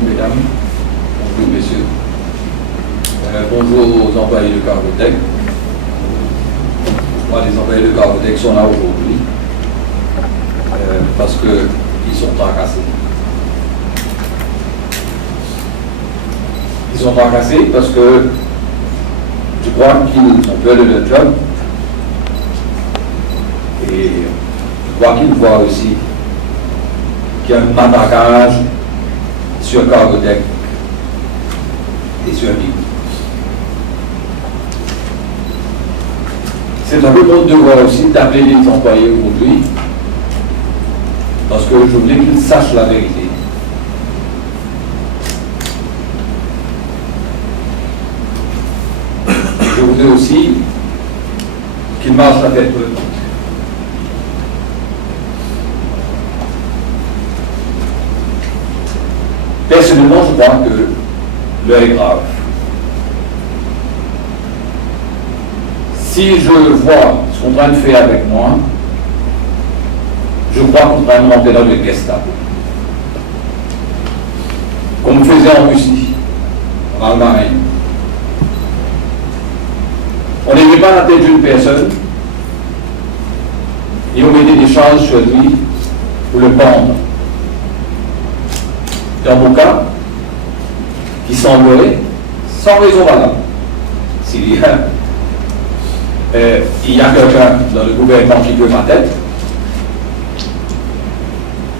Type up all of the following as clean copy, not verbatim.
Bonjour mesdames, bonjour messieurs, bonjour aux employés de Cargotec. Moi, les employés de Cargotec sont là aujourd'hui parce qu'ils sont tracassés. Ils sont tracassés parce que je crois qu'ils ont peur de leur job et je crois qu'ils voient aussi qu'il y a un matraquage sur Cargotec et sur l'île. C'est un peu mon devoir aussi d'appeler les employés aujourd'hui parce que je voulais qu'ils sachent la vérité. Je voudrais aussi qu'ils marchent la tête haute. Personnellement, je crois que l'heure est grave. Si je vois ce qu'on est en train de faire avec moi, je crois qu'on est en train de rentrer dans le Gestapo. Comme on faisait en Russie, en Allemagne. On n'aimait pas la tête d'une personne et on mettait des charges sur lui pour le pendre. Dans mon cas, qui semblerait sans raison valable. S'il y a quelqu'un dans le gouvernement qui veut ma tête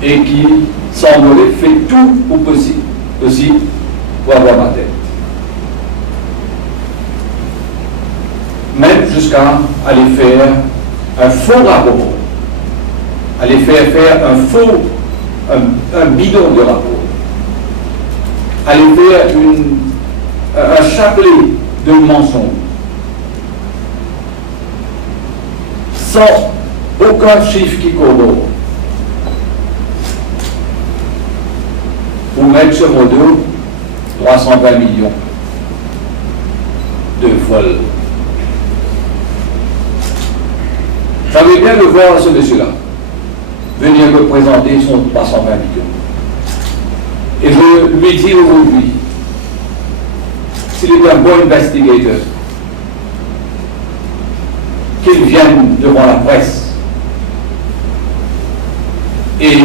et qui semblerait fait tout pour possible pour avoir ma tête. Même jusqu'à aller faire un faux rapport, aller faire un bidon de rapport, aller faire un chapelet de mensonges, sans aucun chiffre qui corrobore, pour mettre sur mon dos 320 millions de vols. J'avais bien le voir ce monsieur-là venir me présenter son 320 millions. Et je lui dis aujourd'hui, s'il est un bon investigateur, qu'il vienne devant la presse et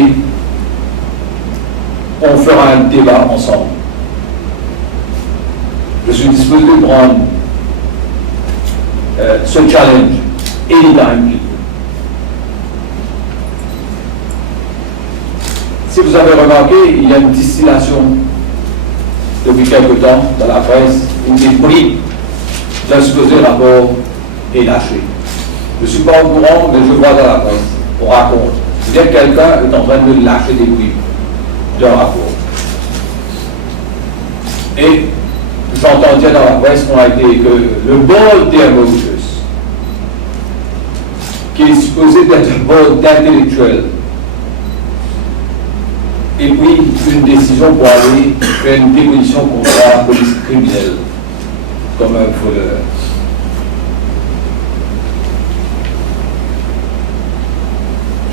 on fera un débat ensemble. Je suis disposé de prendre ce challenge anytime. Si vous avez remarqué, il y a une distillation depuis quelque temps dans la presse où des bribes d'un supposé rapport est lâché. Je ne suis pas au courant, mais je vois dans la presse, on raconte. Bien quelqu'un est en train de lâcher des bribes d'un rapport. Et j'entendais dans la presse qu'on a été que le board d'Hermogeus, qui est supposé d'être un board d'intellectuels, et puis une décision pour aller faire une démolition contre la police criminelle, comme un voleur.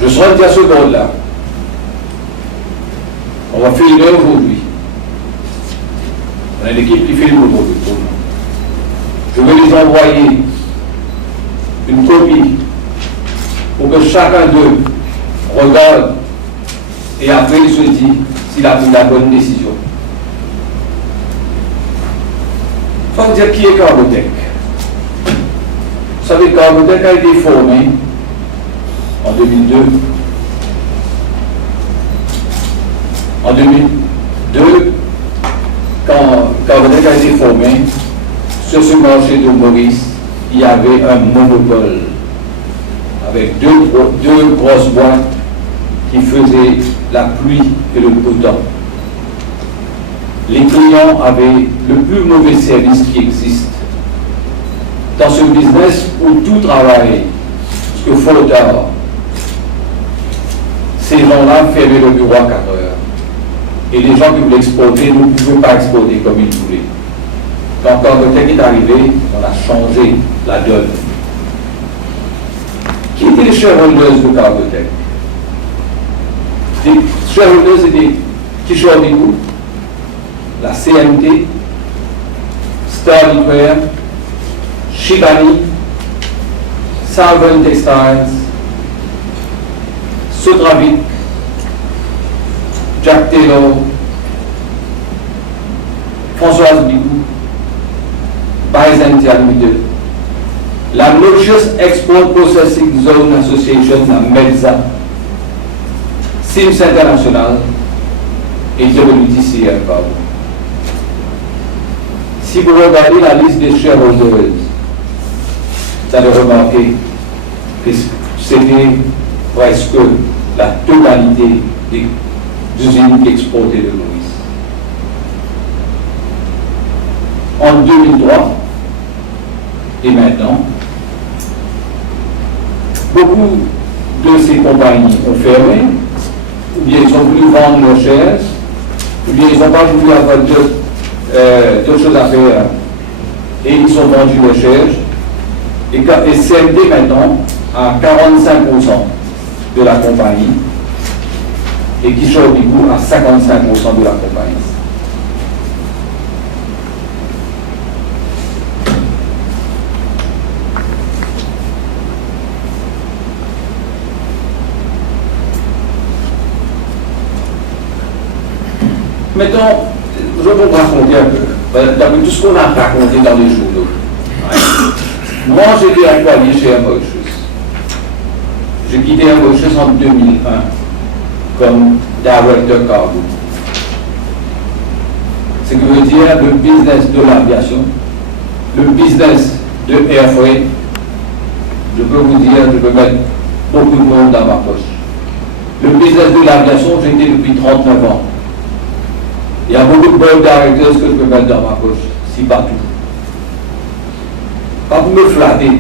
Je serai à ce bord-là. On va filmer aujourd'hui. On a une équipe qui filme aujourd'hui. Je vais les envoyer une copie pour que chacun d'eux regarde et après il se dit s'il a pris la bonne décision. Il faut dire qui est Cargotec. Vous savez, Cargotec a été formé en 2002. En 2002, quand Cargotec a été formé, sur ce marché de Maurice, il y avait un monopole avec deux grosses boîtes qui faisaient la pluie et le beau temps. Les clients avaient le plus mauvais service qui existe. Dans ce business où tout travaille, ce que faut le temps, ces gens-là fermaient le bureau à 4 heures. Et les gens qui voulaient exporter ne pouvaient pas exporter comme ils voulaient. Quand Cargotec est arrivé, on a changé la donne. Qui étaient les shareholders de Cargotec? Les shareholders étaient Kishore Bhikkhu, la CMT, Star Knitwear, Shibani, Salvan Textiles, Sotravic, Jack Taylor, Françoise Bigou, Byzantium Limited, la Mauritius Export Processing Zone Association, la MEDSA, Sims International et WTCR. Si vous regardez la liste des shareholders, vous allez remarquer que c'était presque la totalité des usines exportées de Maurice. En 2003 et maintenant, beaucoup de ces compagnies ont fermé, ou bien ils ont voulu vendre leurs shares, ou bien ils n'ont pas voulu avoir d'autres choses à faire, et ils ont vendu leurs shares, et CMT maintenant à 45% de la compagnie, et Kishore Bigou à 55% de la compagnie. Maintenant, je vais vous raconter un peu, d'après tout ce qu'on a raconté dans les journaux. Moi, j'étais employé chez Mauritius. J'ai quitté Mauritius en 2001 comme directeur cargo. Ce qui veut dire le business de l'aviation, le business de Air Freight. Je peux vous dire, je peux mettre beaucoup de monde dans ma poche. Le business de l'aviation, j'ai été depuis 39 ans. Il y a beaucoup de board directors que je peux mettre dans ma poche, si pas tout. Pas pour me flatter,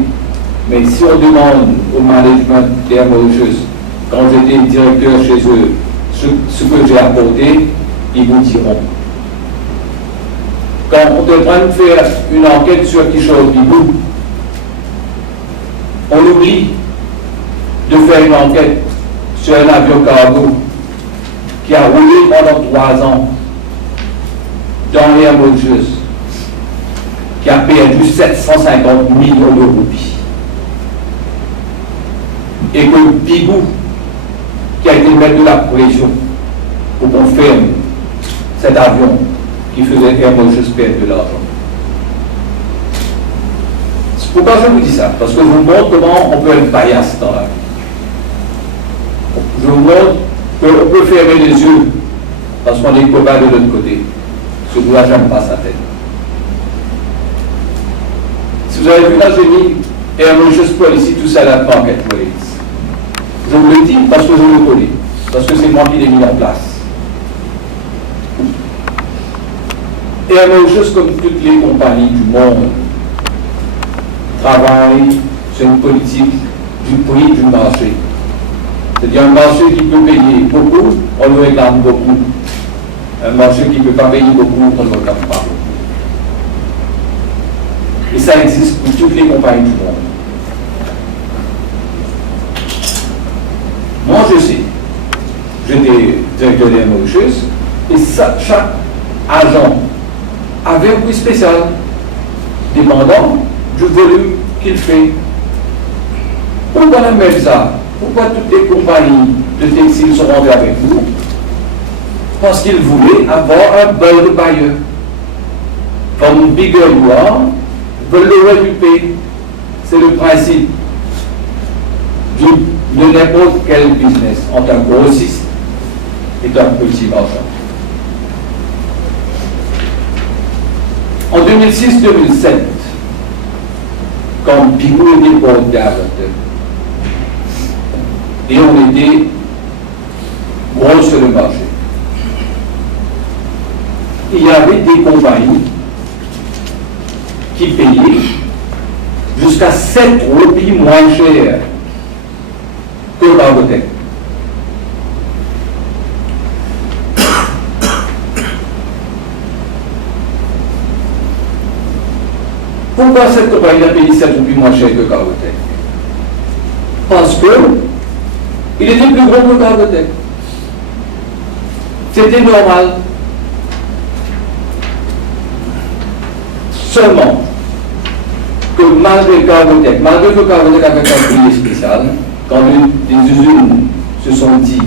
mais si on demande au management d'Air Mauritius, quand j'étais directeur chez eux, ce que j'ai apporté, ils vous diront. Quand on est en train de faire une enquête sur Kishore Bigou, on oublie de faire une enquête sur un avion cargo qui a roulé pendant 3 ans dans Air Mauritius, qui a perdu 750 millions de roupies. Et que Bigou, qui a été mettre de la pression pour qu'on ferme cet avion qui faisait Air Mauritius perdre de l'argent. C'est pourquoi je vous dis ça, parce que je vous montre comment on peut être bias dans la vie. Je vous montre qu'on peut fermer les yeux parce qu'on est copains de l'autre côté. Ce que là, j'aime pas sa tête. Si vous avez vu là, j'ai mis Air Mauritius Policy to Salad Market Rates. Je vous le dis parce que je le connais, parce que c'est moi qui l'ai mis en place. Air Mauritius, comme toutes les compagnies du monde, travaille sur une politique du prix du marché. C'est-à-dire un marché qui peut payer beaucoup, on le réclame beaucoup. Un marché qui ne peut pas payer beaucoup, on ne le réclame pas beaucoup. Et ça existe pour toutes les compagnies du monde. Moi, je sais. J'étais directeur d'Air Mauritius, et chaque agent avait un prix spécial, dépendant du volume qu'il fait. Pourquoi la MEDSA? Pourquoi toutes les compagnies de textiles sont rentrées avec nous? Parce qu'ils voulaient avoir un bulk buyer. Comme bigger you are, the lower you pay. C'est le principe de n'importe quel business entre un grossiste et un petit marchand. En 2006-2007, quand Bigou était board director, et on était gros sur le marché, il y avait des compagnies qui payaient jusqu'à 7 roupies moins cher que Cargotec. Pourquoi cette compagnie a payé 7 roupies moins cher que Cargotec? Parce que il était plus gros que Cargotec. C'était normal. Seulement que malgré Cargotec, malgré que Cargotec avait un prix spécial, quand les usines se sont dit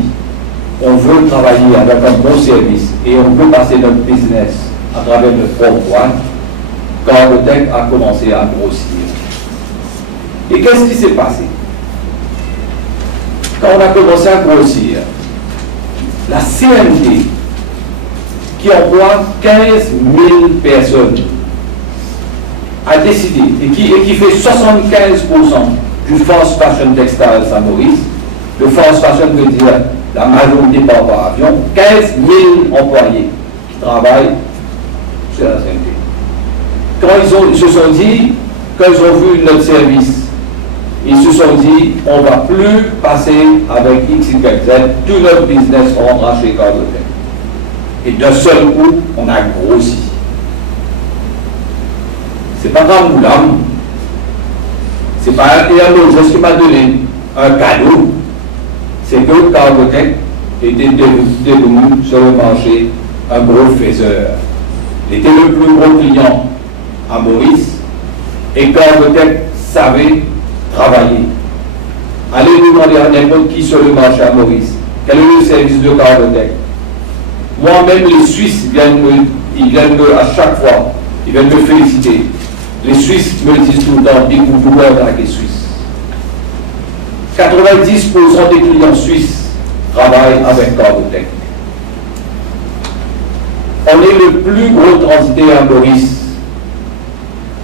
on veut travailler avec un bon service et on veut passer notre business à travers notre propre voie, Cargotec a commencé à grossir. Et qu'est-ce qui s'est passé? Quand on a commencé à grossir, la CNT, qui emploie 15 000 personnes, a décidé, et qui fait 75% du fast fashion textile à Maurice. Le fast fashion veut dire la majorité par avion, 15 000 employés qui travaillent sur la CNT. Quand ils se sont dit, quand ils ont vu notre service, ils se sont dit, on ne va plus passer avec XYZ, tout notre business rentrera chez Cargotec. Et d'un seul coup, on a grossi. C'est pas grave, Moulam. C'est pas un autre chose qui m'a donné un cadeau. C'est que Cargotec était devenu sur le marché un gros faiseur. Il était le plus gros client à Maurice et Cargotec savait travailler. Allez demander à n'importe qui sur le marché à Maurice quel est le service de Cargotec. Moi-même, les Suisses ils viennent à chaque fois, ils viennent me féliciter. Les Suisses me disent tout le temps, découvre avec les Suisses. 90% des clients suisses travaillent avec Cargotec. On est le plus gros transitaire à Maurice.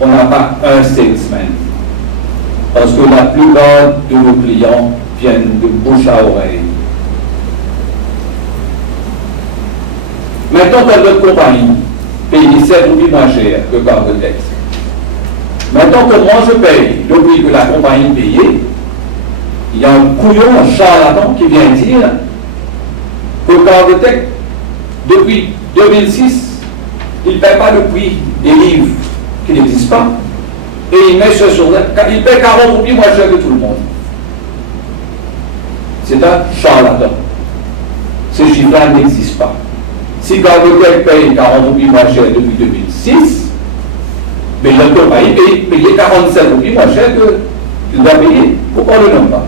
On n'a pas un salesman. Parce que la plupart de nos clients viennent de bouche à oreille. Maintenant que notre compagnie paye 7 roupies moins cher que Cargotec, maintenant que moi je paye le prix que la compagnie payait, il y a un couillon, un charlatan qui vient dire que Cargotec, depuis 2006, il ne paie pas le prix des livres qui n'existent pas, et il met ça sur net, il paie 40 roupies moins cher que tout le monde. C'est un charlatan. Ces chiffres-là n'existent pas. Si Cargotec paye 40 roupies moins cher depuis 2006, mais le compagnie paye 47 roupies moins cher qu'il doit payer. Pourquoi on ne le nomme pas?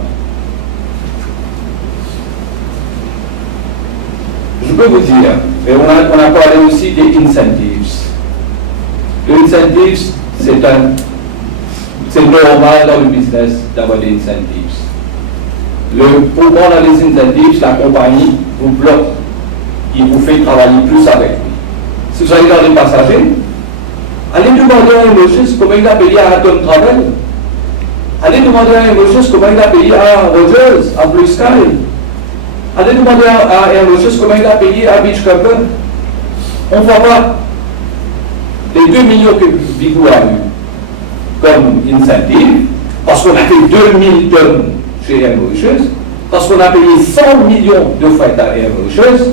Je peux vous dire, et on a parlé aussi des incentives. Les incentives, c'est normal dans le business d'avoir des incentives. Pour prendre les incentives, la compagnie vous bloque. Il vous fait travailler plus avec lui. Si vous allez dans les passagers, allez demander à un logiste comment il a payé à Atom Travel. Allez demander à un logiste comment il a payé à Rogers, à Blue Sky. Allez demander à un logiste comment il a payé à Beach Company. On ne voit pas les 2 millions que Bigou a eu comme incentive, parce qu'on a fait 2000 tonnes chez Air Mauritius, parce qu'on a payé 100 millions de freight à Air Mauritius,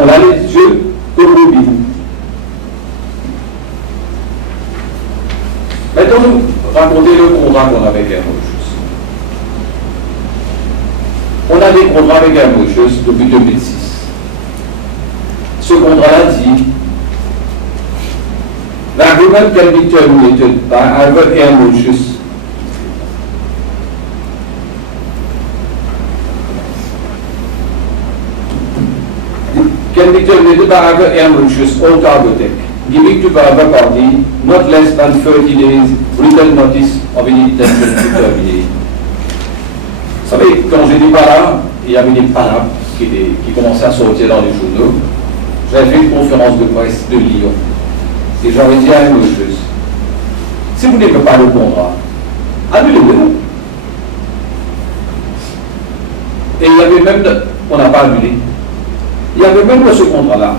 on a les yeux au Bigou. Maintenant, je vais raconter le contrat qu'on a avec Air Mauritius. On a des contrats avec Air Mauritius depuis 2006. Ce contrat-là dit l'agreement can be terminated by either Air Mauritius or Cargotec, giving to the other party not less than 30 days written notice of any intention to terminate. Vous savez, quand j'étais pas là, il y avait des palabres qui commençaient à sortir dans les journaux. J'avais fait une conférence de presse de Lyon. Et j'avais dit à une chose, si vous n'aimez pas le contrat, annulez-le. Et il y avait même, on n'a pas annulé, il y avait même dans ce contrat-là,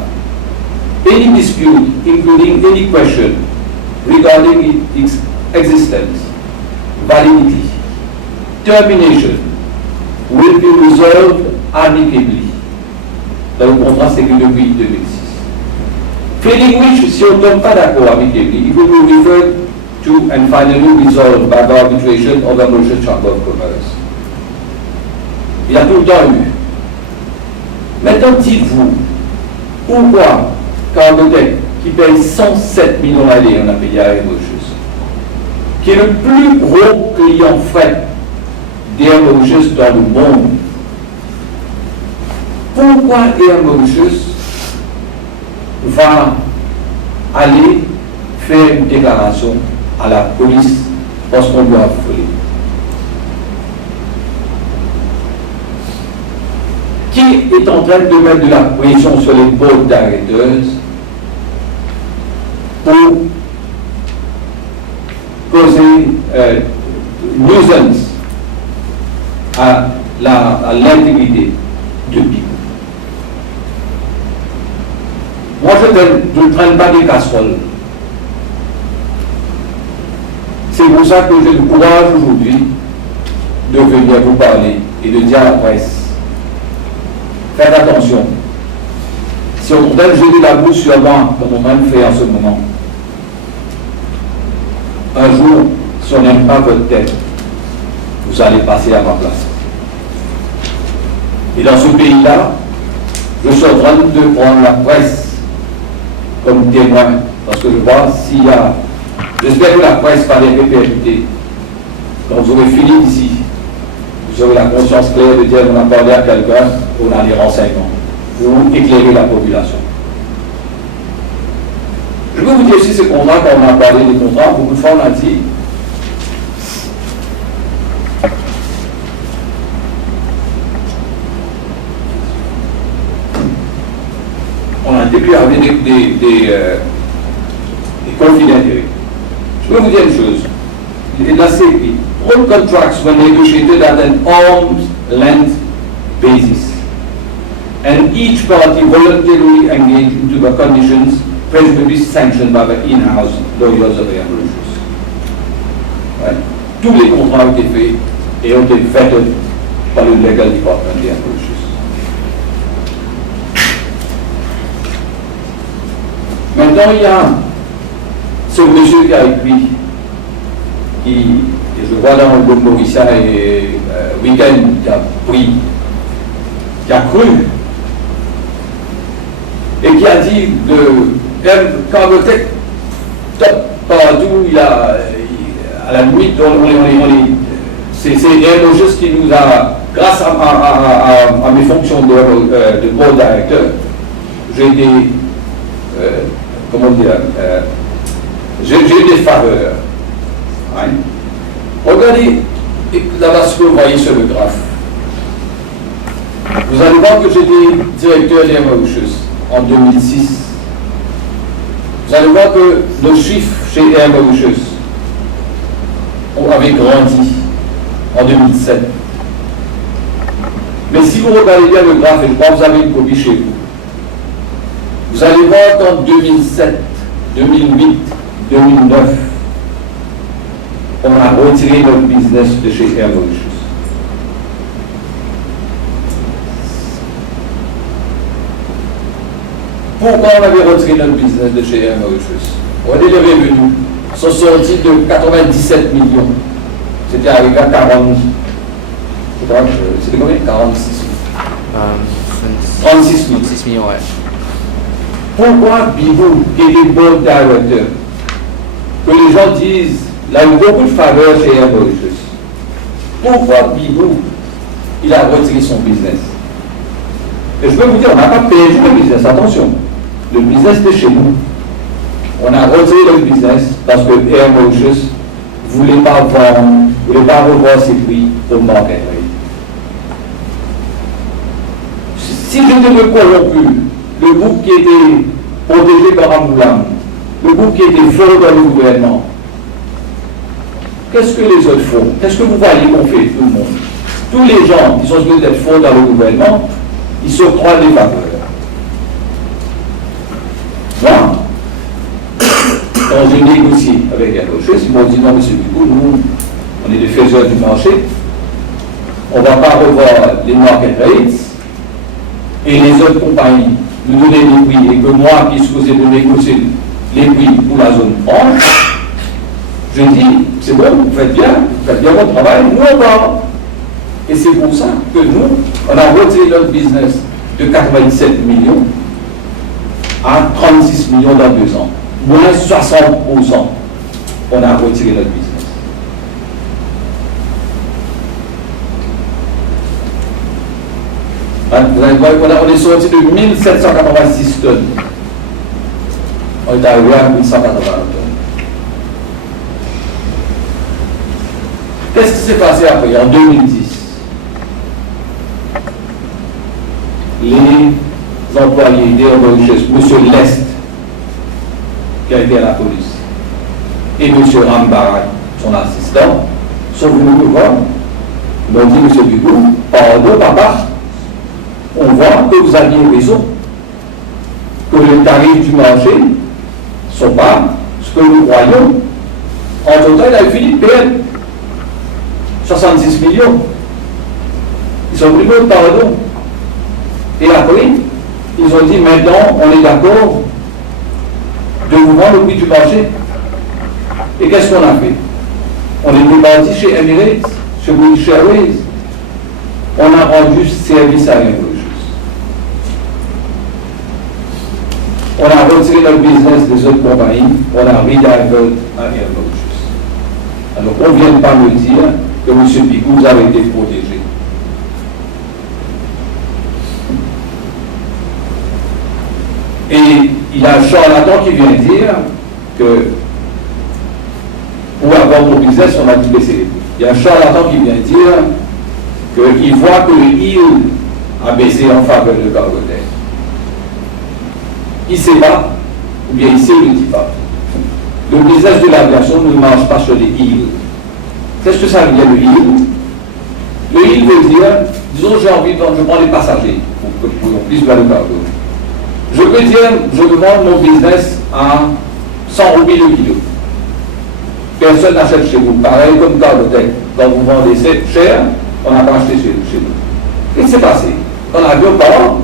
any dispute, including any question regarding its existence, validity, termination, will be resolved amicably. Dans le contrat, c'est que depuis 2006. Failing which, si on ne tombe pas d'accord amicably, it will be referred to and finally resolved by the arbitration of the Mauritius Chamber of Commerce. Il y a tout le temps eu. Maintenant, dites-vous, pourquoi Cargotec, qui paye 107 millions l'année, on a payé à Air Mauritius, qui est le plus gros client fret d'Air Mauritius dans le monde. Pourquoi Air Mauritius va aller faire une déclaration à la police parce qu'on lui a volé? Qui est en train de mettre de la pression sur les board directors pour causer nuisance à l'intégrité de Pico? Moi, je ne traîne pas des casseroles. C'est pour ça que j'ai le courage aujourd'hui de venir vous parler et de dire à la presse: faites attention. Si on train de jeter la bouche sur moi, comme on même fait en ce moment, un jour, si on n'aime pas votre tête, vous allez passer à ma place. Et dans ce pays-là, je suis en train de prendre la presse comme témoin, parce que je vois s'il y a... J'espère que la presse va les répercuter. Quand vous aurez fini ici, vous aurez la conscience claire de dire qu'on a parlé à quelqu'un, on a des renseignements, pour éclairer la population. Je peux vous dire aussi, ces contrats, quand on a parlé des contrats, beaucoup de fois on a dit, on a déclaré des conflits d'intérêts. Je peux vous dire une chose. Là, c'est all contracts were negotiated at an arm's length basis, and each party voluntarily engaged into the conditions presumably sanctioned by the in-house lawyers of Air Mauritius. Ouais. Tous les contrats ont été faits et ont été vetted par le legal department d'Air Mauritius. Maintenant, il y a ce monsieur qui a écrit, et je vois dans le blog Mauricien et Weekend, qui a cru, et qui a dit quand le texte top partout, à la limite, c'est Air Mauritius qui nous a, grâce à mes fonctions de board director, j'ai été, comment dire, j'ai eu des faveurs. Hein? Regardez là-bas ce que vous voyez sur le graphe. Vous allez voir que j'étais directeur d'Air Mauritius en 2006. Vous allez voir que nos chiffres chez Air Mauritius avaient grandi en 2007. Mais si vous regardez bien le graphe, et je crois que vous avez une copie chez vous, vous allez voir qu'en 2007, 2008, 2009, on a retiré notre business de chez Air Mauritius. Pourquoi on avait retiré notre business de chez Air Mauritius? Regardez les revenus sont sortis de 97 millions. C'était arrivé à 40. C'était combien? 46. 36 millions, ouais. Pourquoi Bibou, qui est le board director, que les gens disent, il a eu beaucoup de faveurs chez Air Mauritius, pourquoi Bibou, il a retiré son business? Et je peux vous dire, on n'a pas perdu le business, attention. Le business était chez nous. On a retiré le business parce que Air Mauritius ne voulait pas vendre, ne voulait pas revoir ses prix au market rate. Si j'étais le corrompu, le groupe qui était protégé par Amoulam, le groupe qui était fort dans le gouvernement, qu'est-ce que les autres font? Qu'est-ce que vous voyez qu'on fait, tout le monde? Tous les gens qui sont supposés être forts dans le gouvernement, ils se croient des faveurs. Moi, quand je négocie avec Air Mauritius, ils m'ont dit non, monsieur Bicou, nous, on est des faiseurs du marché, on ne va pas revoir les market rates, et les autres compagnies nous donner des prix, et que moi qui suis supposé de négocier les prix pour la zone franche, je dis, c'est bon, vous faites bien votre travail, nous on va. Et c'est pour ça que nous, on a retiré notre business de 87 millions à 36 millions dans 2 ans. Moins 60%, on a retiré notre business. Vous allez voir, on est sorti de 1786 tonnes. On est arrivé à 1180 tonnes. Qu'est-ce qui s'est passé après, en 2010? Les employés des Mauritius, M. Lest, qui a été à la police, et M. Rambarak, son assistant, sont venus me voir. Ils m'ont dit, M. Bigou, pardon, papa, on voit que vous aviez raison, que les tarifs du marché ne sont pas ce que nous croyons. En total, il a fini de perdre 66 millions. Ils sont venus me pardon. Et après, ils ont dit, maintenant, on est d'accord de vous vendre le prix du marché. Et qu'est-ce qu'on a fait? On est parti chez Emirates, chez British Airways. On a rendu service à Air Mauritius. On a retiré notre business des autres compagnies, on a rediverté à Air Mauritius. Alors, on ne vient pas me dire que M. Bigou, vous avez été protégé. Et il y a un charlatan qui vient dire que pour avoir mon business, on a dû baisser les prix. Il y a un charlatan qui vient dire qu'il voit que le yield a baissé en faveur de Cargotel. Il ne sait pas, ou bien il sait ou il ne dit pas. Le business de l'aviation ne marche pas sur les yields. Qu'est-ce que ça veut dire le yield? Le yield veut dire, disons j'ai envie de je prends les passagers pour qu'on puisse voir le cargo. Je peux dire, je vends mon business à 100 roupies le kilo. Personne n'achète chez vous. Pareil comme Cargotec. Quand vous vendez cher, on n'a pas acheté chez nous. Qu'est-ce qui s'est passé? Quand l'avion part,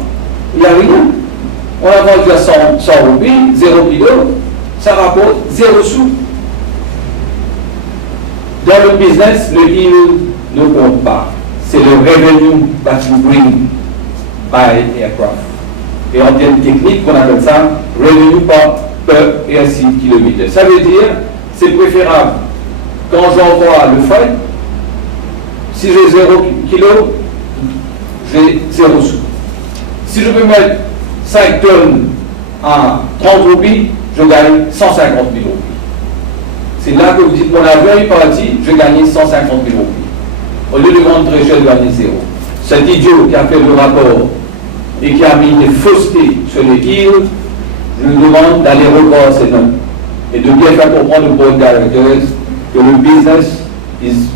il n'y a rien. On a vendu à 100 roupies, 0 kilo, ça rapporte 0 sous. Dans le business, le yield ne compte pas. C'est le revenue that you bring by aircraft. Et en termes techniques, on appelle ça revenue per airseat kilomètre. Ça veut dire, c'est préférable quand j'envoie le fret, si j'ai 0 kg, j'ai 0 sous. Si je peux mettre 5 tonnes à 30 roupies, je gagne 150 000 roupies. C'est là que vous dites, mon avion est parti, je gagne 150 000 roupies. Au lieu de vendre très cher, je gagne 0. Cet idiot qui a fait le rapport et qui a mis des faussetés sur les yields, je lui demande d'aller revoir ces notes et de bien faire comprendre au board directors que le business is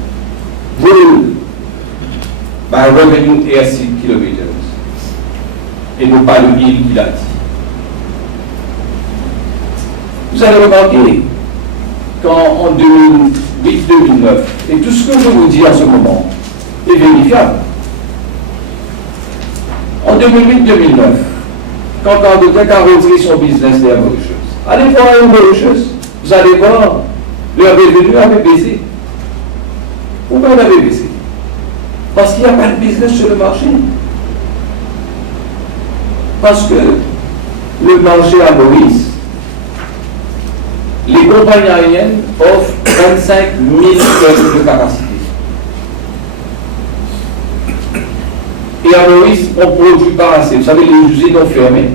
ruled by revenue airseat kilometers et non pas le yield qu'il a dit. Vous allez remarquer qu'en 2008-2009, et tout ce que je vous dis en ce moment est vérifiable. En 2008-2009, quand Cargotec a retiré son business d'Air Mauritius, allez voir Air Mauritius, vous allez voir, leur revenu avait baissé. Pourquoi il avait baissé? Parce qu'il n'y a pas de business sur le marché. Parce que le marché à Maurice, les compagnies aériennes offrent 25 000 tonnes de capacité. Et à Maurice, on ne produit pas assez. Vous savez, les usines ont fermé.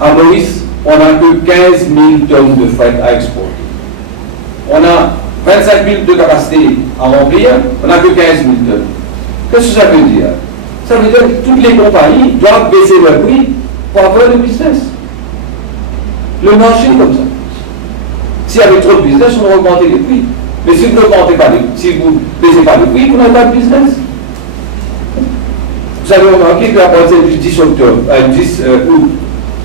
À Maurice, on n'a que 15 000 tonnes de fret à exporter. On a 25 000 de capacité à remplir, on n'a que 15 000 tonnes. Qu'est-ce que ça veut dire? Ça veut dire que toutes les compagnies doivent baisser leur prix pour avoir le business. Le marché est comme ça. S'il y avait trop de business, on va augmenter les prix. Mais si vous n'augmentez pas si vous ne baissez pas les prix, vous n'avez pas de business. Vous avez remarqué qu'à partir du 10 octobre, 10 août,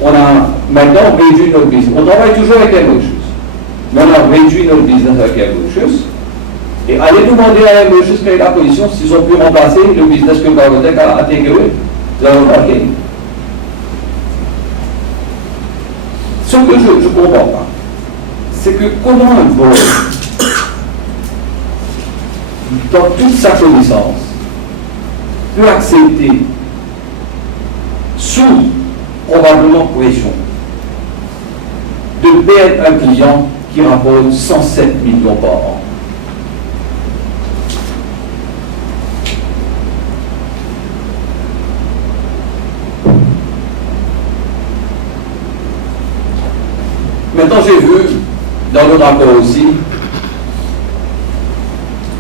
on a maintenant réduit notre business. On travaille toujours avec Air Mauritius. Mais on a réduit notre business avec Air Mauritius. Et allez demander à Air Mauritius quelle est la position, s'ils ont pu remplacer le business que Cargotec a intégré. Vous avez remarqué. Ce que je ne comprends pas, c'est que comment un board, dans toute sa connaissance, peut accepter sous probablement pression de perdre un client qui rapporte 107 millions par an. Maintenant, j'ai vu dans le rapport aussi,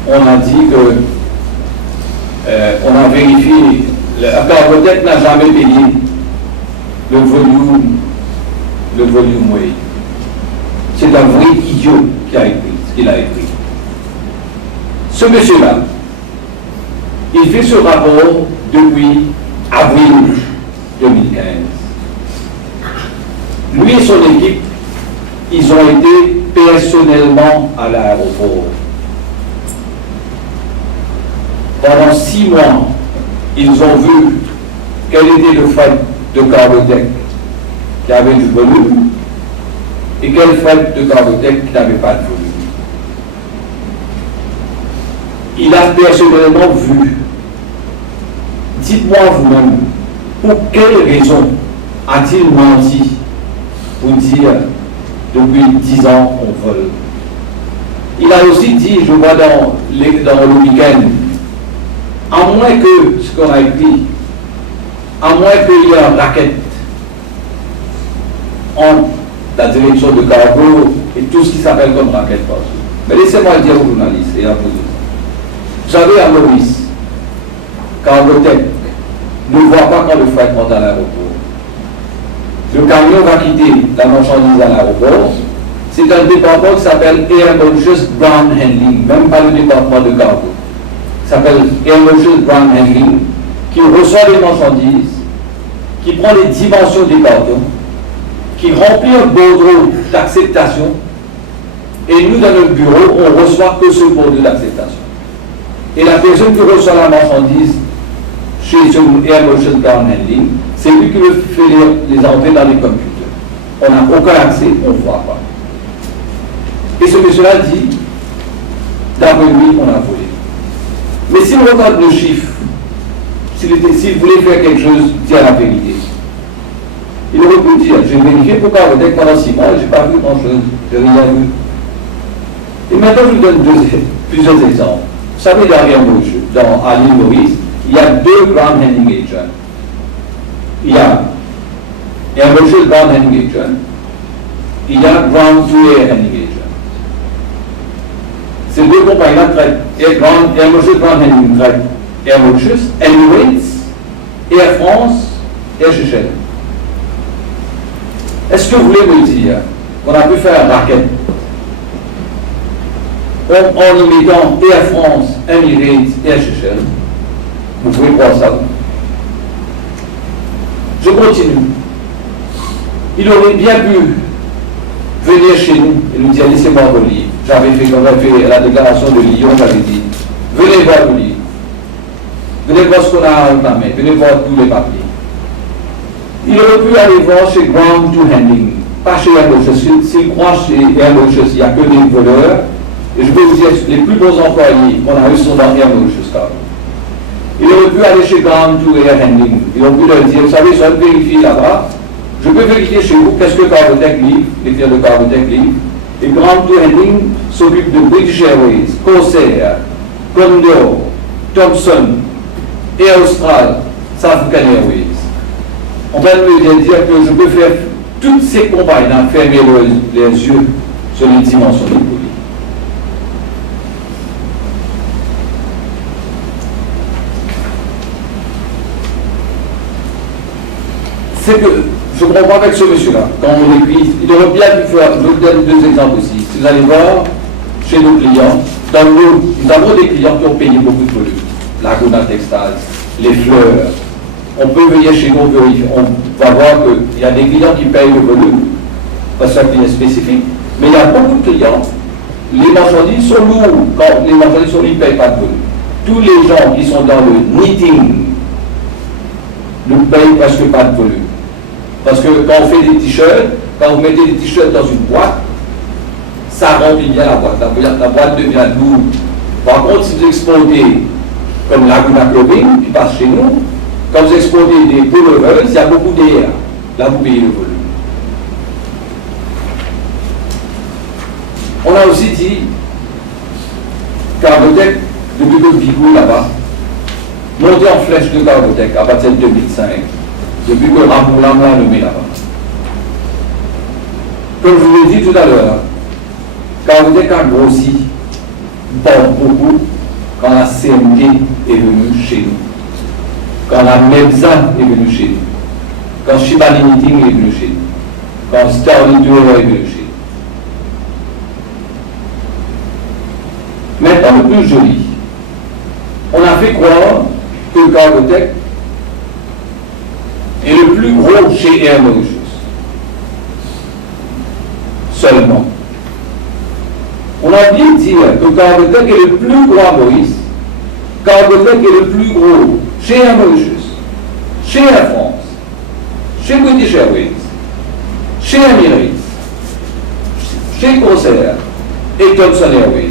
on a dit que on a vérifié, Cargotec n'a jamais payé le volume oui. C'est un vrai idiot qui a écrit ce qu'il a écrit. Ce monsieur-là, il fait ce rapport depuis avril 2015. Lui et son équipe, ils ont été personnellement à l'aéroport. Pendant 6 mois, ils ont vu quel était le fret de Cargotec qui avait du volume et quel fret de Cargotec qui n'avait pas de volume. Il a personnellement vu. Dites-moi vous-même, pour quelle raison a-t-il menti pour dire depuis 10 ans on vole? Il a aussi dit, je vois dans le week-end, à moins que ce qu'on a écrit, à moins qu'il y ait un racket entre la direction de cargo et tout ce qui s'appelle comme racket partout. Mais laissez-moi dire aux journalistes et à vous. Vous savez, à Maurice, Cargotec ne voit pas quand le fret monte à l'aéroport. Le camion va quitter la marchandise à l'aéroport. C'est un département qui s'appelle Air Mauritius Ground Handling, même pas le département de cargo. S'appelle Air Mauritius Ground Handling, qui reçoit les marchandises, qui prend les dimensions des cartons, qui remplit un bordereau d'acceptation, et nous, dans notre bureau, on ne reçoit que ce bordereau d'acceptation. Et la personne qui reçoit la marchandise chez Air Mauritius Ground Handling, c'est lui qui le fait les entrées dans les computers. On n'a aucun accès, on ne voit pas. Et ce monsieur-là dit, d'après lui, on a volé. Mais s'il regarde le chiffre, s'il voulait faire quelque chose, dire la vérité. Il aurait pu dire, j'ai vérifié pour Cargotec pendant 6 mois, je n'ai pas vu grand-chose, je n'ai rien vu. Et maintenant, je vous donne plusieurs exemples. Vous savez, à l'île Maurice, il y a 2 ground handling agents. Il y a Air Mauritius Ground Handling Agent, il y a Ground to Air Handling Agent. Ces 2 compagnies-là traitent Air Mauritius Ground Handling traite Air Mauritius, Emirates, Air France, Air Seychelles. Est-ce que vous voulez me dire qu'on a pu faire un racket en y mettant Air France, Emirates, Air Seychelles? Vous pouvez croire ça? Je continue. Il aurait bien pu venir chez nous et nous dire laissez-moi vos livres. J'avais fait la déclaration de Lyon, j'avais dit venez voir vos livres. Venez voir ce qu'on a en main, venez voir tous les papiers. Il aurait pu aller voir chez Ground to Handling, pas chez Air Mauritius. S'il croit chez Air Mauritius, il n'y a que des voleurs. Et je vais vous dire, les plus beaux employés qu'on a eu sont dans Air Mauritius. Il aurait pu aller chez Ground to Air Handling. Ils ont pu leur dire, vous savez, je vais vérifier là-bas. Je peux vérifier chez vous qu'est-ce que Cargotec livre, les firmes de Cargotec livre. Et Ground to Handling s'occupe de British Airways, Corsair, Condor, Thomson, Air Austral, South African Airways. On va me dire que je peux faire toutes ces compagnies-là, fermer les yeux sur les dimensions du colis. C'est que je ne comprends pas avec ce monsieur-là. Quand on l'écrit, il aurait bien pu faire. Je vous donne 2 exemples aussi. Vous allez voir chez nos clients, nous avons des clients qui ont payé beaucoup de volume. Laguna Textiles, les fleurs. On peut venir chez nous vérifier. On va voir qu'il y a des clients qui payent le volume, parce que c'est un client spécifique. Mais il y a beaucoup de clients, les marchandises sont lourdes. Quand les marchandises sont lourdes, ils ne payent pas de volume. Tous les gens qui sont dans le knitting ne payent presque pas de volume. Parce que quand on fait des t-shirts, quand vous mettez des t-shirts dans une boîte, ça remplit bien la boîte. La boîte devient lourde. Par contre, si vous exportez comme Laguna Clothing, qui passe chez nous, quand vous exportez des pullovers, il y a beaucoup d'air. là vous payez le volume. On a aussi dit Carbotech, depuis que Bigou là-bas, monté en flèche de Carbotech à partir de 2005, depuis que Ramoula l'a nommé là-bas. Comme je vous l'ai dit tout à l'heure, Carbotech a grossi beaucoup quand la CMT est venue chez nous, quand la MEBSA est venue chez nous, quand Shibani Meeting est venu chez nous, quand Starling Tour est venu chez nous. Maintenant, le plus joli, on a fait croire que Carbotech est le plus gros chez Air Mauritius. Seulement. On a bien dit que Carbotech est le plus gros à Maurice. Carbotech est le plus gros chez Air Mauritius, chez Air France, chez British Airways, chez Emirates, chez Corsair et Thomson Airways.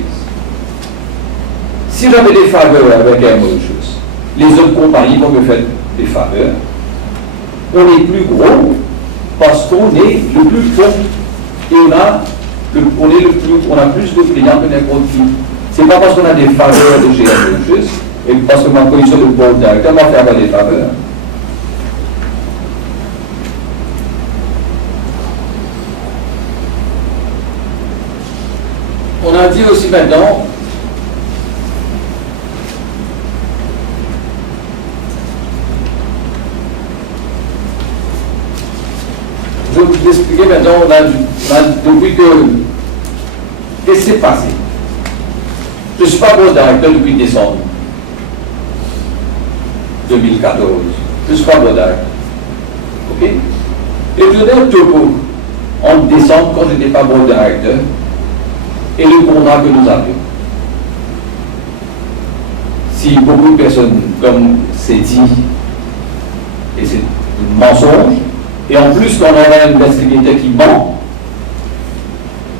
Si j'avais des faveurs avec Air Mauritius, les autres compagnies vont me faire des faveurs. On est plus gros parce qu'on est le plus fort et on a plus de clients que n'importe qui. Ce n'est pas parce qu'on a des faveurs de chez Air Mauritius et parce que ma position de board directeur m'a fait avoir des faveurs. On a dit aussi maintenant je vais vous expliquer maintenant, depuis que qu'est-ce qui s'est passé. Je ne suis pas board directeur depuis décembre 2014. Je ne suis pas board directeur. Ok? Et je donne un topo en décembre quand je n'étais pas board directeur et le contrat que nous avions. Si beaucoup de personnes, comme c'est dit, et c'est un mensonge, et en plus quand on a un investigateur qui ment,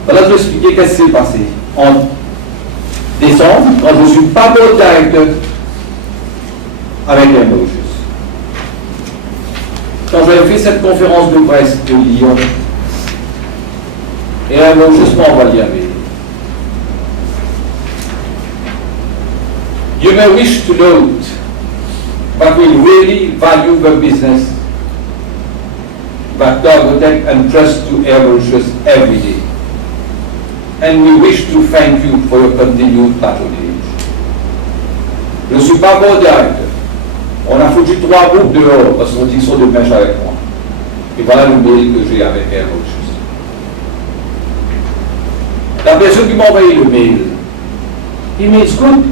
voilà, je vais expliquer qu'est-ce qui s'est passé. En décembre, quand je ne suis pas board directeur avec Air Mauritius, quand j'avais fait cette conférence de presse de Lyon, et Air Mauritius m'a envoyé un mail. You may wish to note, but we really value the business that Carbotech entrusts to Air Mauritius every day. And we wish to thank you for your continued patronage. Je ne suis pas board directeur. On a foutu 3 groupes dehors parce qu'on dit qu'ils sont de mèche avec moi. Et voilà le mail que j'ai avec Air Mauritius. La personne qui m'a envoyé le mail, il m'écoute.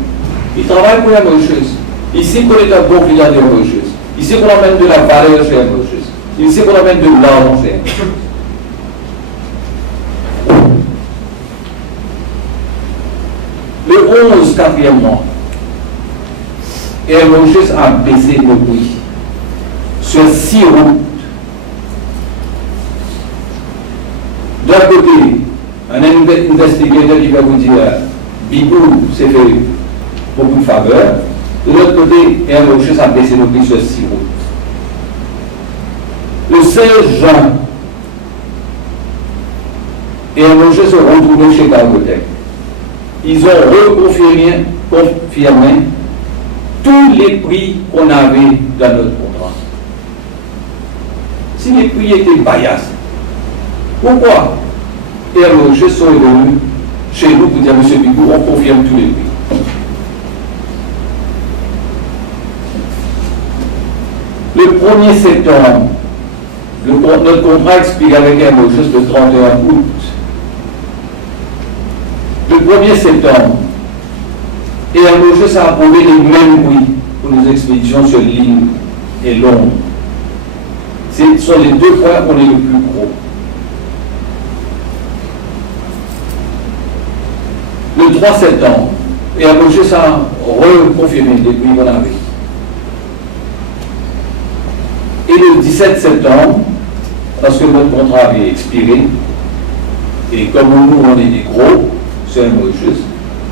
Il travaille pour Air Mauritius. Il sait qu'on est un bon client d'Air Mauritius. Il sait qu'on amène de la valeur chez Air Mauritius. Il sait qu'on amène de l'argent chez Air Mauritius. Le 11, 4e mois, Air Mauritius a baissé le prix sur 6 routes. D'un côté, un investigateur qui va vous dire Bigou s'est fait beaucoup de faveurs. De l'autre côté, Air Mauritius a baissé le prix sur 6 routes. Le 16 juin, Air Mauritius se retrouvé chez Carbotech. Ils ont reconfirmé tous les prix qu'on avait dans notre contrat. Si les prix étaient bias, pourquoi Air Mauritius sont venus chez nous pour dire M. Bigou, on confirme tous les prix? Le 1er septembre, notre contrat expire avec Air Mauritius le 31 août. Le 1er septembre, Air Mauritius a approuvé les mêmes prix pour nos expéditions sur l'île et Londres. Ce sont les 2 points où on est le plus gros. Le 3 septembre, Air Mauritius a reconfirmé les prix qu'on avait. Et le 17 septembre, parce que notre contrat avait expiré, et comme nous, on est des gros, sur Air Mauritius,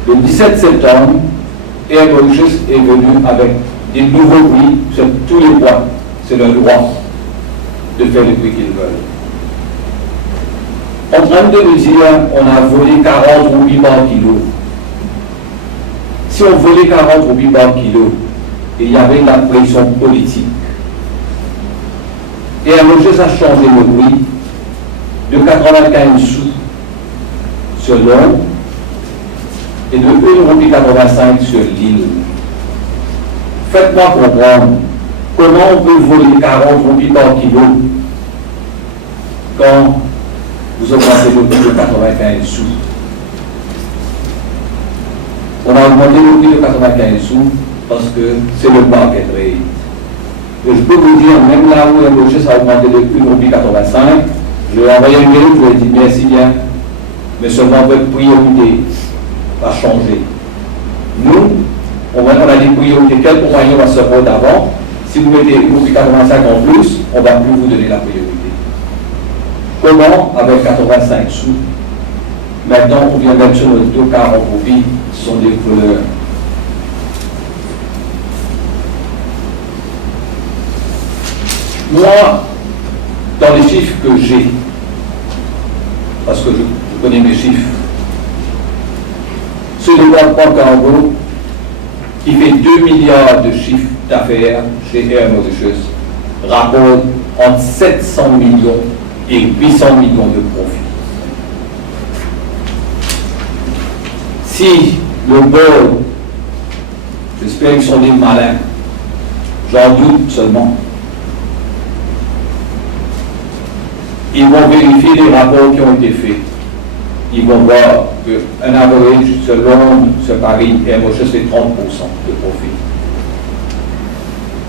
le 17 septembre, Air Mauritius est venu avec des nouveaux prix sur tous les points. C'est leur droit. de faire le prix qu'ils veulent. En train de nous dire, on a volé 40 roupies par kilo. Si on volait 40 roupies par kilo, et il y avait la pression politique, et un Moses a changé le prix de 95 sous sur l'homme et de 1,85 € sur l'île. Faites-moi comprendre comment on peut voler 40 roupies par kilo quand vous augmentez le prix de 95 sous. On a augmenté le prix de 95 sous parce que c'est le market rate. Et je peux vous dire, même là où un Moses a augmenté de 1,85 €, je lui ai envoyé un mail, je lui ai dit merci bien, mais seulement votre priorité va changer. Nous, on a des priorités. Quelle compagnie va se rendre d'avant? Si vous mettez 1,85 € en plus, on ne va plus vous donner la priorité. Comment? Avec 85 sous. Maintenant, on vient mettre sur notre dos 40 roupies, ce sont des voleurs. Moi, dans les chiffres que j'ai, parce que je connais mes chiffres, ce de Banco, qui fait 2 milliards de chiffres d'affaires chez Air Mauritius, rapporte entre 700 millions et 800 millions de profits. Si le board, j'espère qu'ils sont des malins, j'en doute seulement, ils vont vérifier les rapports qui ont été faits. Ils vont voir qu'un average selon ce pari, Air Mauritius fait 30% de profit.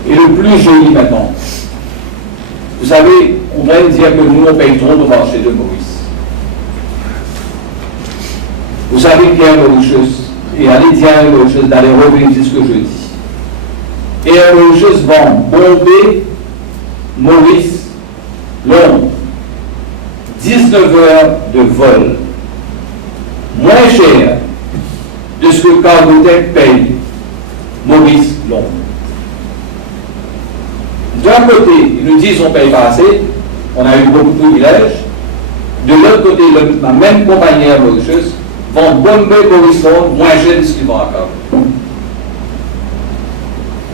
Et le plus joli maintenant, vous savez, on va dire que nous, on paye trop au marché de Maurice. Vous savez qu'Air Mauritius, et allez dire à Air Mauritius d'aller revérifier ce que je dis. Air Mauritius vend Bombay, Maurice, Londres. 19 heures de vol, moins cher de ce que Cargotec paye Maurice Londres. D'un côté, ils nous disent qu'on ne paye pas assez, on a eu beaucoup de privilèges. De l'autre côté, la même compagnie Air Mauritius vend Bombay Maurice Londres moins cher de ce qu'ils vendent à Cargotec.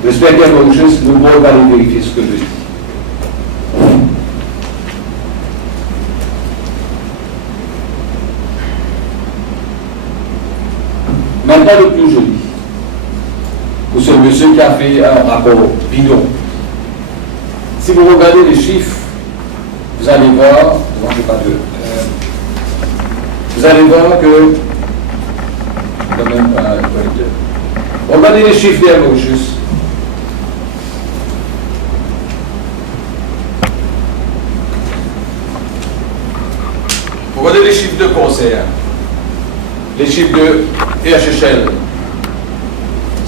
J'espère qu'Air Mauritius, nous pourrons aller vérifier ce que je dis. Maintenant, le plus joli, pour ce monsieur qui a fait un rapport bidon. Si vous regardez les chiffres, vous allez voir, vous allez voir que, regardez les chiffres d'Air Mauritius. Regardez les chiffres de concert. Les chiffres de RHL.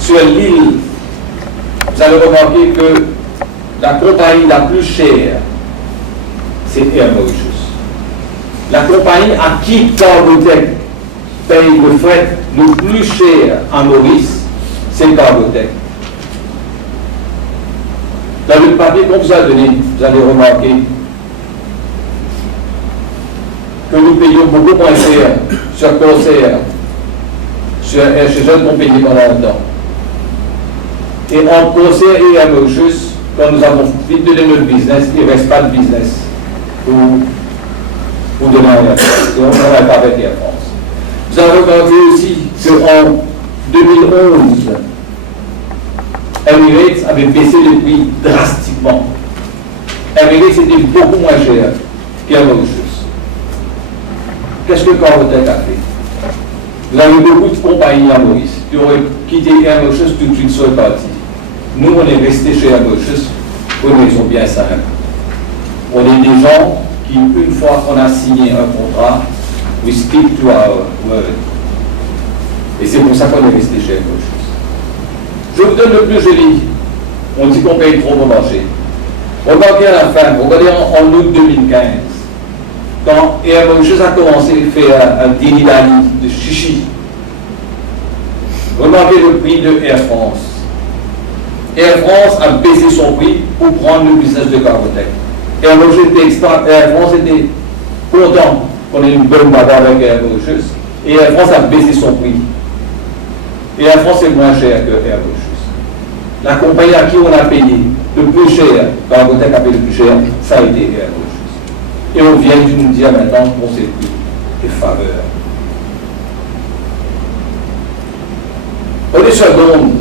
Sur l'île, vous allez remarquer que la compagnie la plus chère, c'est Air Mauritius. La compagnie à qui Cargotec paye le fret le plus cher en Maurice, c'est Cargotec. Dans le papier qu'on vous a donné, vous allez remarquer que nous payons beaucoup moins cher sur Corsair, sur RHL qu'on payait pendant longtemps. Et en Corsair et Air Mauritius, quand nous avons vite donné notre business, il ne reste pas de business pour donner à Air France. Et on ne travaille pas avec Air France. Vous avez remarqué aussi qu'en 2011, Emirates avait baissé le prix drastiquement. Emirates était beaucoup moins cher qu'Air Mauritius. Qu'est-ce que Cargotec a fait? Vous avez beaucoup de compagnies à Maurice qui auraient quitté Air Mauritius tout de suite sur le parti. Nous, on est restés chez Air Mauritius pour une raison bien simple. On est des gens qui, une fois qu'on a signé un contrat, we stick to our word. Et c'est pour ça qu'on est resté chez Air Mauritius. Je vous donne le plus joli. On dit qu'on paye trop au marché. Regardez à la fin, regardez en août 2015. Quand Air Mauritius a commencé à faire un dili-dali de chichi, remarquez le prix de Air France. Air France a baissé son prix pour prendre le business de Cargotec. Air Mauritius était Air France était content qu'on ait une bonne bagarre avec Air Mauritius, et Air France a baissé son prix. Et Air France est moins cher que Air Mauritius. La compagnie à qui on a payé le plus cher, Cargotec a payé le plus cher, ça a été Air Mauritius. Et on vient de nous dire maintenant qu'on s'est pris des faveurs. Au des secondes,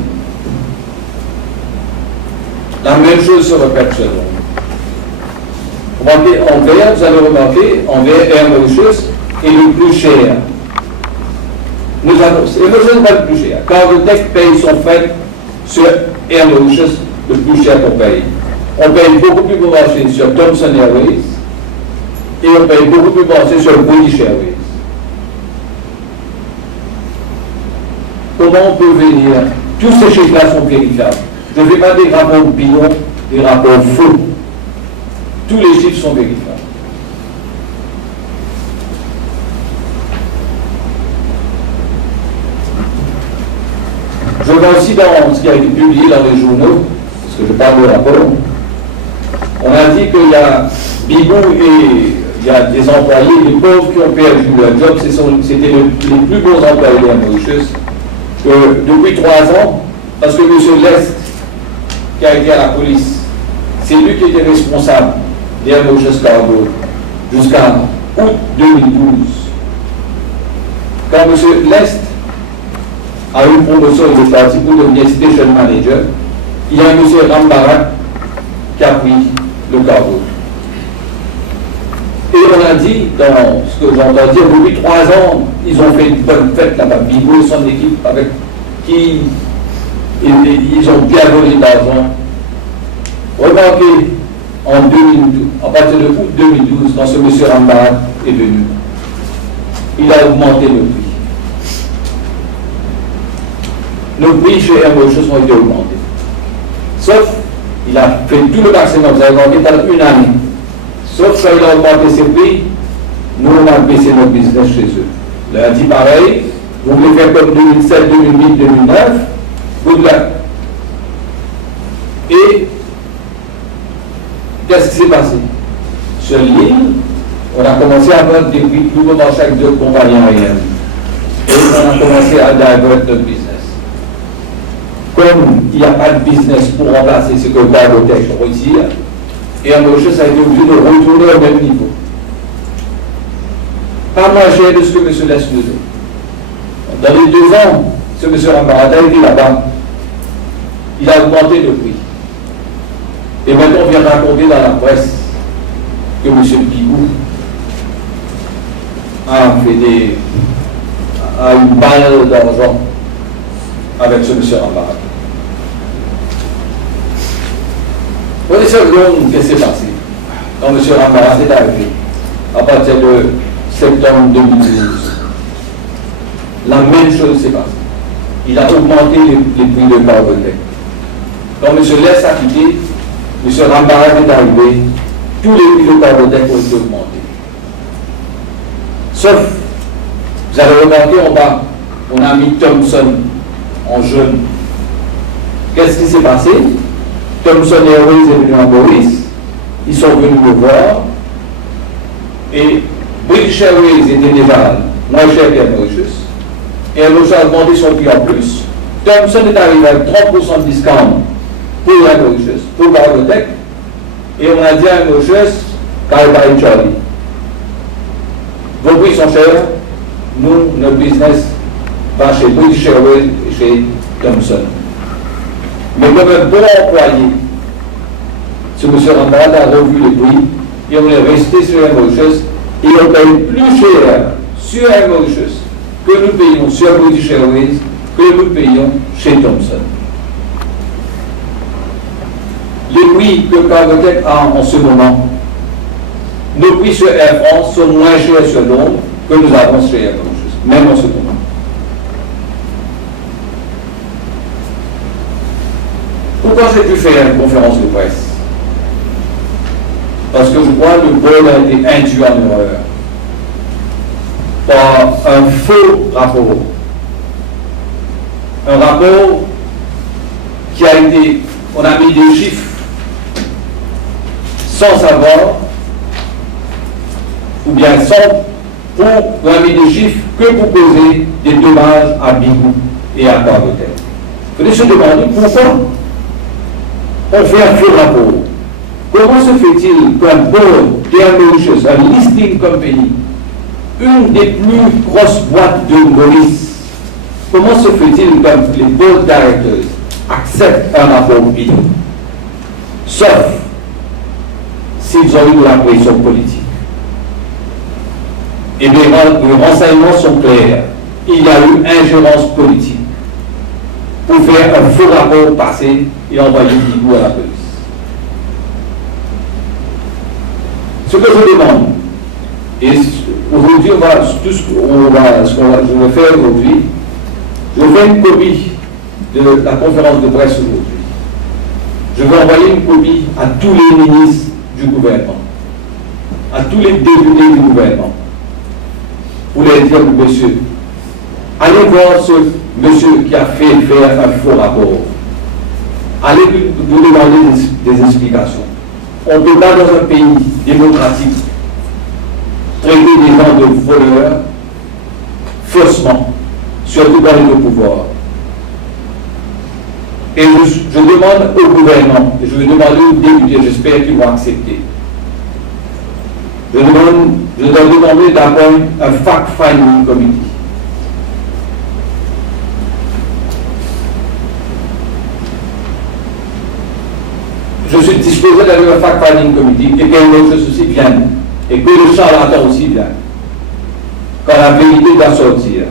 la même chose se répète seconde. Remarquez, en vert, vous allez remarquer, en vert, Air Mauritius est le plus cher. Nous avons, Air Mauritius n'est pas le plus cher. Cargotec paye son fret sur Air Mauritius le plus cher qu'on paye. On paye beaucoup plus bas sur Thomson Airways et on paye beaucoup plus bas sur British Airways. Comment on peut venir? Tous ces chiffres-là sont vérifiables. Je ne fais pas des rapports bidons, des rapports faux. Tous les chiffres sont vérifiables. Je vois aussi dans ce qui a été publié dans les journaux, parce que je parle de rapport, on a dit qu'il y a Bibou et il y a des employés, les pauvres qui ont perdu leur job, c'était les plus beaux employés de Mauritius, que depuis 3 ans, parce que M. Lest, qui a été à la police, c'est lui qui était responsable d'Air Mauritius Cargo jusqu'à août 2012. Quand M. Lest a eu une promotion, il est parti pour devenir station manager, il y a M. Rambarak qui a pris le cargo. Et on a dit, dans ce que j'entends dire, depuis 3 ans, ils ont fait une bonne fête là-bas, Bigot et son équipe, avec qui ils ont bien volé d'argent. Remarquez, en 2012, à partir de août 2012, quand ce monsieur Rambarak est venu, il a augmenté le prix. Nos prix chez Air Mauritius ont été augmentés. Sauf, il a fait tout le maximum, vous avez augmenté pendant une année. Sauf quand il a augmenté ses prix, nous on a baissé notre business chez eux. Il a dit pareil, vous voulez faire comme 2007, 2008, 2009, vous l'avez. Et qu'est-ce qui s'est passé? Sur l'île, on a commencé à vendre des prix plus bas dans chaque 2 compagnies aériennes. Et on a commencé à divert notre business. Comme il n'y a pas de business pour remplacer ce que Cargotec retire, et Air Mauritius a été obligé de retourner au même niveau. Pas moins cher de ce que M. Lest nous dit. Dans les 2 ans, ce M. Rambarak a été là-bas, il a augmenté le prix. Et maintenant, on vient raconter dans la presse que M. Bigou a une balle d'argent avec ce M. Rambarak. Pour les secondes, qu'est-ce qui s'est passé quand M. Rambarak est arrivé à partir de septembre 2012? La même chose s'est passée. Il a augmenté les prix de Cargotec. Quand M. Lest a quitté, M. Rambarak est arrivé, tous les prix de Cargotec ont été augmentés. Sauf, vous avez remarqué en bas, on a mis Thomson en jaune. Qu'est-ce qui s'est passé? Thomson Airways est venu à Maurice, ils sont venus me voir, et British Airways était déjà moins cher qu'Air Mauritius, et Air Mauritius a augmenté son prix en plus. Thomson est arrivé avec 30% de discount pour Air Mauritius, pour Cargotec, et on a dit à Air Mauritius, bye bye Charlie. Vos prix sont chers, nous, notre business va chez British Airways et chez Thomson. Mais comme un bon employé, ce M. Rambarak a revu les prix et on est resté sur Air Mauritius et on paye plus cher sur Air Mauritius que nous payons sur British Airways, que nous payons chez Thomson. Les prix que Cargotec a en ce moment, nos prix sur Air France sont moins chers sur Londres que nous avons chez Air Mauritius, même en ce moment. Pourquoi j'ai pu faire une conférence de presse? Parce que je crois que le board a été induit en erreur par un faux rapport. Un rapport qui a été, on a mis des chiffres sans savoir, ou bien sans, pour ramener des chiffres, que pour causer des dommages à Bigou et à Cargotel. Il faut se demander pourquoi on fait un faux rapport. Comment se fait-il qu'un board d'Air Mauritius, un listing company, une des plus grosses boîtes de Maurice, comment se fait-il que les board directors acceptent un rapport bidon? Sauf s'ils ont eu de la pression politique. Et les renseignements sont clairs. Il y a eu ingérence politique pour faire un faux rapport passer et envoyer Bigou à la police. Ce que je demande, et aujourd'hui, tout ce que je vais faire aujourd'hui, je fais une copie de la conférence de presse aujourd'hui. Je vais envoyer une copie à tous les ministres du gouvernement, à tous les députés du gouvernement, pour les dire, monsieur, allez voir ce monsieur qui a fait faire un faux rapport. Allez lui demander des explications. On ne peut pas, dans un pays démocratique, traiter des gens de voleurs faussement, surtout dans le pouvoir. Et je demande au gouvernement, et je vais demander aux députés, j'espère qu'ils vont accepter. Je dois demander d'abord un fact-finding committee. Je suis disposé d'aller au fact-finding committee et que les choses aussi viennent, et que le charlatan aussi vienne. Quand la vérité doit sortir,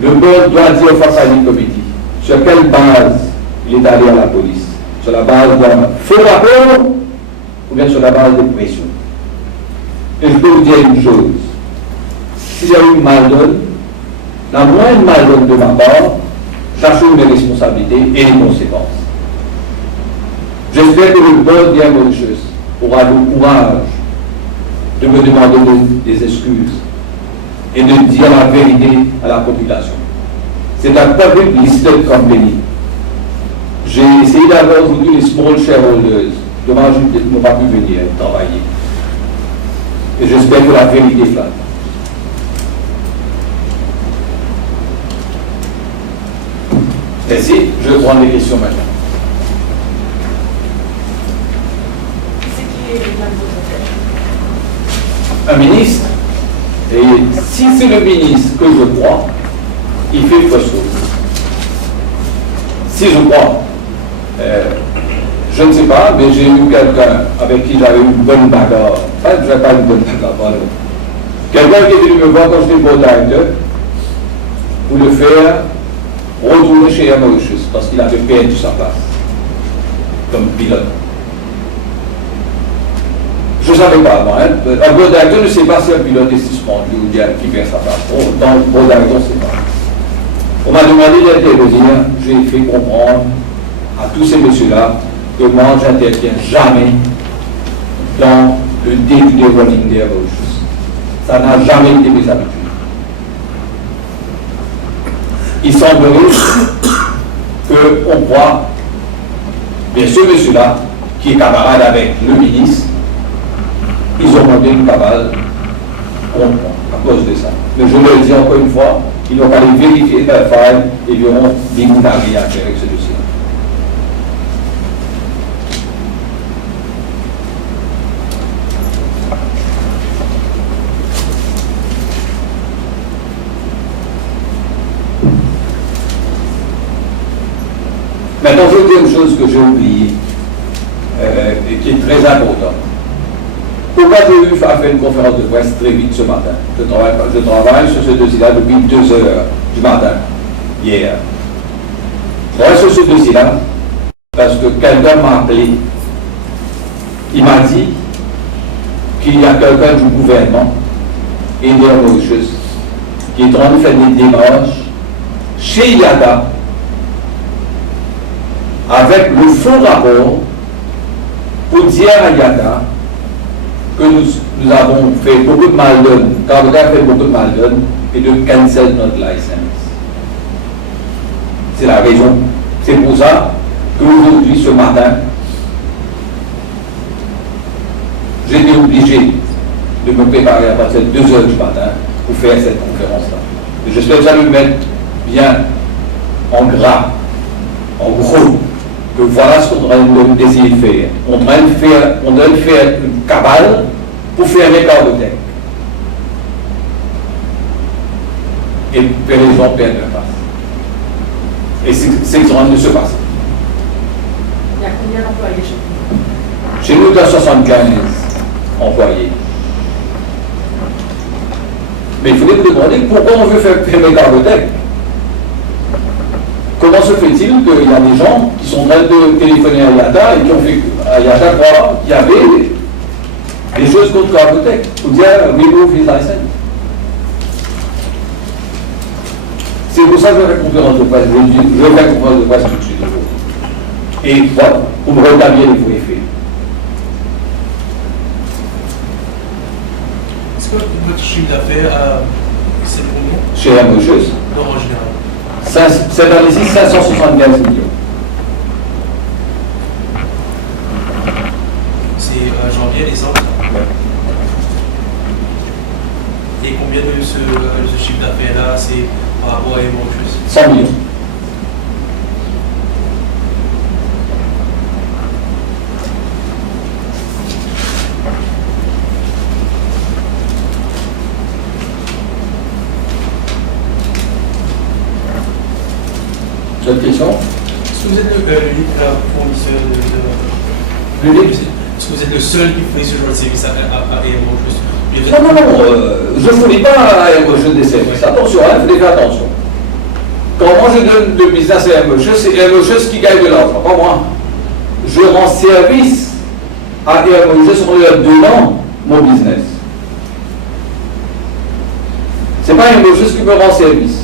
le board doit dire au fact-finding committee sur quelle base il est allé à la police. Sur la base d'un faux rapport ou bien sur la base de pression. Et je peux vous dire une chose. S'il y a eu mal-donne, la moindre mal-donne de ma part, j'assume mes responsabilités et les conséquences. J'espère que le board d'Air Mauritius aura le courage de me demander des excuses et de dire la vérité à la population. C'est un public listed company. J'ai essayé d'avoir aujourd'hui les small shareholders. Dommage, ils n'ont pas pu venir travailler. Et j'espère que la vérité est là. Merci, je vais prendre les questions maintenant. Un ministre, et si c'est le ministre que je crois, il fait fausse chose. Si je crois, je ne sais pas, mais j'ai eu quelqu'un avec qui j'avais une bonne bagarre. Enfin, je n'avais pas une bonne bagarre, pardon. Quelqu'un qui est venu me voir quand j'étais board director pour le faire retourner chez Air Mauritius parce qu'il avait perdu sa place comme pilote. Je ne savais pas, moi. Hein. Un board director ne sait pas si un pilote est suspendu ou bien qui perd sa place. Dans le board director, on ne sait pas. On m'a demandé d'intervenir, j'ai fait comprendre à tous ces messieurs-là que moi, je n'interviens jamais dans le day-to-day running d'Air Mauritius. Ça n'a jamais été mes habitudes. Il semblerait qu'on croit, bien ce monsieur-là, qui est camarade avec le ministre, ils ont monté une cabale contre moi à cause de ça. Mais je le dis encore une fois, ils n'ont qu'à aller vérifier la faille et verront Bigou n'a rien à faire avec ce dossier. Maintenant, je vais dire une chose que j'ai oubliée et qui est très importante. Pourquoi j'ai eu à faire une conférence de presse très vite ce matin? Je travaille sur ce dossier-là depuis 2 heures du matin, hier. Je travaille sur ce dossier-là parce que quelqu'un m'a appelé. Il m'a dit qu'il y a quelqu'un du gouvernement, Air Mauritius, qui est en train de faire des démarches chez IATA avec le faux rapport pour dire à IATA que nous avons fait beaucoup de mal-donne, Cargotel a fait beaucoup de mal-donne, et de cancel notre licence. C'est la raison. C'est pour ça qu'aujourd'hui, ce matin, j'étais obligé de me préparer à partir de 2 heures du matin pour faire cette conférence-là. Et j'espère que vous allez le mettre bien en gras, en gros, que voilà ce qu'on a d'essayer de faire. On doit faire une cabale pour faire les carbothèques. Et que les gens perdent leur place. Et c'est en train de se passer. Il y a combien d'employés chez vous? Chez nous, il y a 75 employés. Mais il faudrait vous demander pourquoi on veut faire les carbothèques. Comment se fait-il qu'il y a des gens qui sont en train de téléphoner à Yata et qui ont fait à Yata croire qu'il y avait des choses contre Carbothèque pour dire remove his license. C'est pour ça que je vais faire conférence de presse. Je vais faire conférence de presse tout de suite. Et voilà, pour me rétablir les vrais faits. Est-ce que votre chiffre d'affaires, c'est combien? Chez la Mocheuse. Non, en général. Cette année-ci, 575 millions. C'est janvier, décembre. Et combien de ce chiffre d'affaires-là, c'est par rapport à Hémorragie? 100 millions. D'autres questions? Est-ce que vous êtes l'unique fournisseur de... L'unique? Est-ce que vous êtes le seul qui fournit ce genre de service à Hémorragie? Non, je ne fournis pas à Hémorragie des services. Attention, il faut faire attention. Quand moi je donne le business à Hémorragie, c'est Hémorragie qui gagne de l'argent, pas moi. Je rends service à Hémorragie en leur donnant mon business. Ce n'est pas Hémorragie qui me rend service.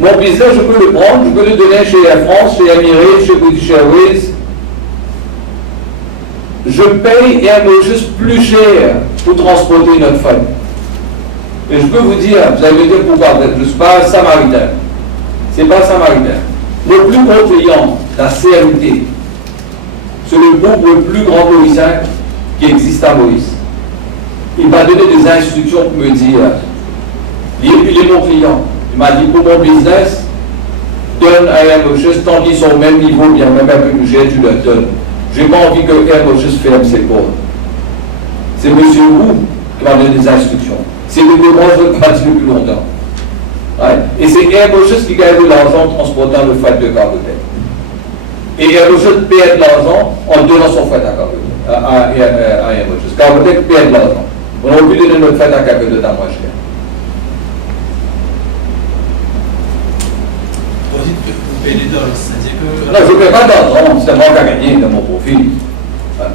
Mon business, je peux le prendre, je peux le donner chez Air France, chez Emirates, chez British Airways. Je paye Hémorragie plus cher pour transporter notre femme. Et je peux vous dire, vous allez me dire pourquoi, je ne suis pas samaritain. Ce n'est pas samaritain. Le plus gros client, la CMT, c'est le groupe le plus grand mauricien qui existe à Maurice. Il m'a donné des instructions pour me dire, il est mon client. Il m'a dit, pour mon business, donne à Hémorragie, tant qu'ils sont au même niveau, bien même un peu plus cher, tu leur donnes. Je n'ai pas envie que Hémorragie ferme ses portes. C'est M. Roux qui m'a donné des instructions. C'est le démon que je pratique depuis longtemps. Ouais. Et c'est Hémorragie qui gagne de l'argent en transportant le fret de Carbothèque. Et Hémorragie perd de l'argent en donnant son fret à Hémorragie. Carbothèque perd de l'argent. On aurait pu donner notre fret à quelqu'un de temps moins cher. Vous dites que vous payez des dollars, c'est-à-dire que... Non, je ne paie pas d'argent, c'est moi qui ai gagné dans mon profit. Ouais.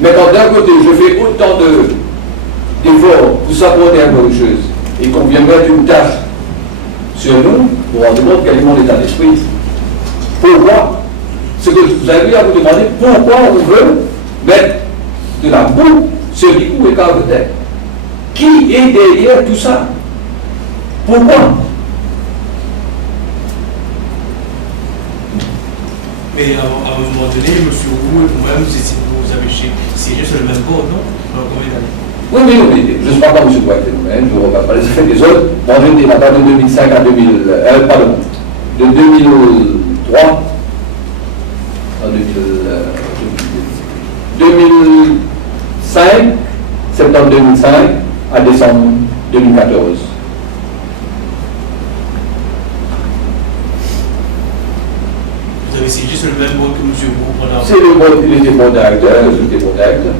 Mais quand d'un côté, je fais autant d'efforts pour supporter un Mauritius et qu'on vient mettre une tâche sur nous, vous vous rendez compte quel est mon état d'esprit. Pourquoi? Ce que vous avez à vous demander, pourquoi on veut mettre de la boue sur les coups et Carbothèque? Qui est derrière tout ça? Pourquoi? Mais à un moment donné, M. Roux et vous-même, vous avez siégé sur le même bord, non? Pendant combien d'années? Oui, mais je ne sais pas quand M. Bois était nous-mêmes, je ne regarde pas les effets des autres. Moi, j'étais là-bas de 2005 à 2000, pardon, de 2003 à 2005, septembre 2005 à décembre 2014. Vous avez siégé sur le même bord que M. Roux pendant... C'est le bon, il était bon directeur, j'étais bon directeur.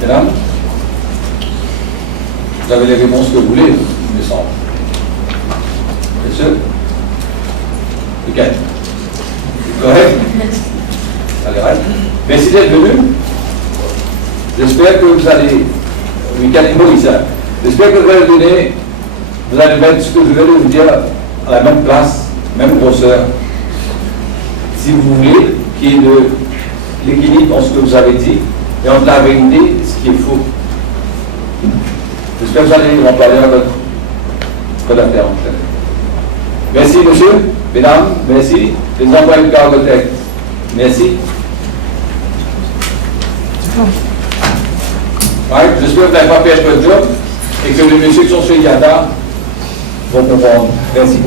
Mesdames, vous avez les réponses que vous voulez, il me semble. Bien sûr. Lequel? Correct? Allez, reste. Merci d'être venu. J'espère que vous allez, j'espère que vous allez donner, vous allez mettre ce que je vais vous dire à la même place, même grosseur, si vous voulez, qu'il y ait de l'équilibre dans ce que vous avez dit. et entre la vérité et ce qui est faux. J'espère que vous allez remplir votre affaire. Merci, monsieur, mesdames, merci. Les employés de Cargotec, merci. Ouais, j'espère que vous n'avez pas perdu votre job et que les messieurs qui sont sur Yada vont comprendre. Merci.